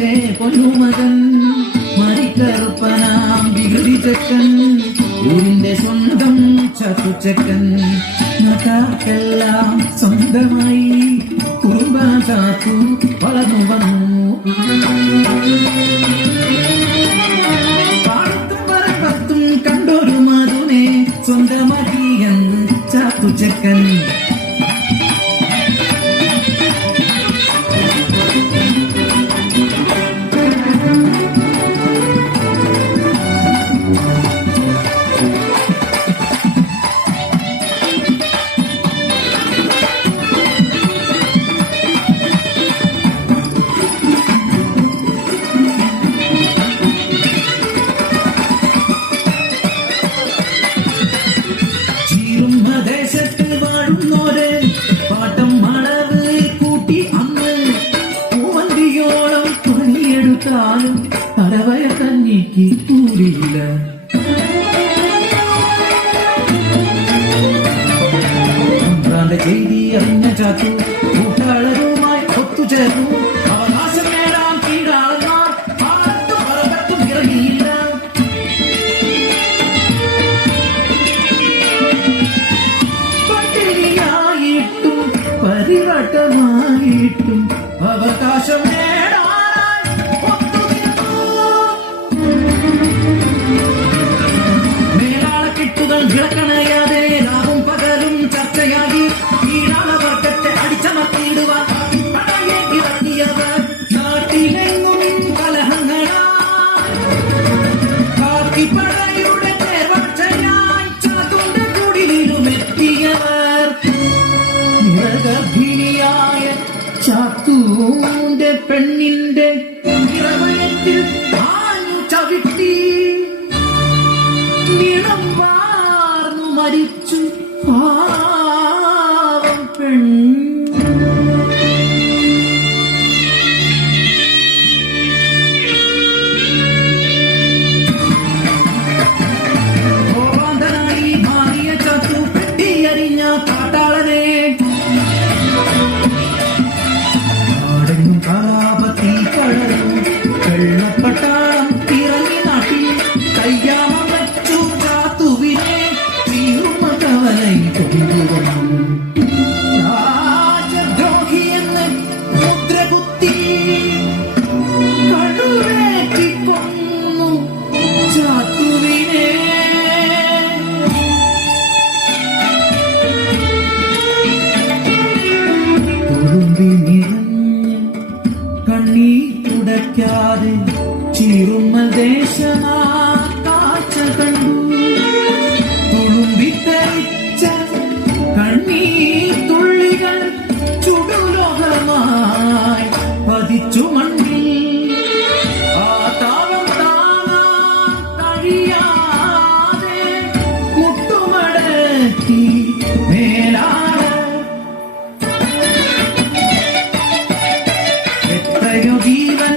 ചാത്തൂന്റെ പൊന്നുമകൻ മരിക്കറുപ്പനാം വികൃതി ചെക്കൻ ഊരിന്റെ സ്വന്തം ചാത്തുച്ചക്കൻ നാട്ടാർക്കെല്ലാം സ്വന്തമായി കുറുമ്പ ചാത്തു വളർന്നു വന്നു പാടത്തും പറമ്പത്തും കണ്ടൊരു മധുനെ സ്വന്തമാക്കിയെന്ന് ചാത്തുച്ചക്കൻ ദേശത്ത് വാഴുന്നോര് പാട്ടം മളവ് കൂട്ടി അന്ന് പൂവന്തിയോളം പണിയെടുത്താലും അരവയ കഞ്ഞിക്ക് കൂടിയില്ല. ചെയ്തി അറിഞ്ഞ ചാത്തു കൂട്ടാളരുമായി ഒത്തുചേർന്നു. അവകാശം നേടാൻ കീഴാളന്മാർ പാടത്തും ഇറങ്ങിയില്ല. പരിവട്ടമായിട്ടും അവകാശം നേടാനായി മേലാളക്കെട്ടുകൾ വിളക്കണയാതെ രാവും പകലും ചർച്ചയായി കീഴാളവർഗത്തെ അടിച്ചമർത്തിയിടുവാൻ ഇറങ്ങിയവർ നാട്ടിലെങ്ങും കലഹങ്ങളാ കാക്കിപ്പടയുടെ നേർവാഴ്ചയായി ചാത്തുന്റെ കുടിലും എത്തിയവർ ഗർഭിണിയായ ചാത്തൂന്റെ പെണ്ണിന്റെ ഇറവയത്തിൽ ആഞ്ഞു ചവിട്ടി നിറം വാർന്നു മരിച്ചു പാവം ഭോവാന്തനായി മാറിയ ചാത്തു പെട്ടിയറിഞ്ഞ കാട്ടാളനെ കലാപത്തി കടലും വെള്ളപ്പട്ടാളം ഇറങ്ങി നാട്ടിൽ കയ്യാമം വെച്ചു ചാത്തുവിനെ തീർമകവലൈ കൊണ്ടുവന്നു. രാജദ്രോഹിയെന്ന് മുദ്രകുത്തി കടുവേറ്റിക്കൊന്നു ചാത്തുവിനെ. കണ്ണീ തുടയ്ക്കാതെ ചീറുമ്മൽ ദേശമാ കാഴ്ച കണ്ടു. തുളുമ്പിത്തെറിച്ച കണ്ണീ തുള്ളികൾ ചുടുലോഹമായി പതിച്ചു മണ്ണിൽ. ആ താളം താങ്ങാൻ കഴിയാതെ മുട്ടുമടക്കി മേലാള ജീവൻ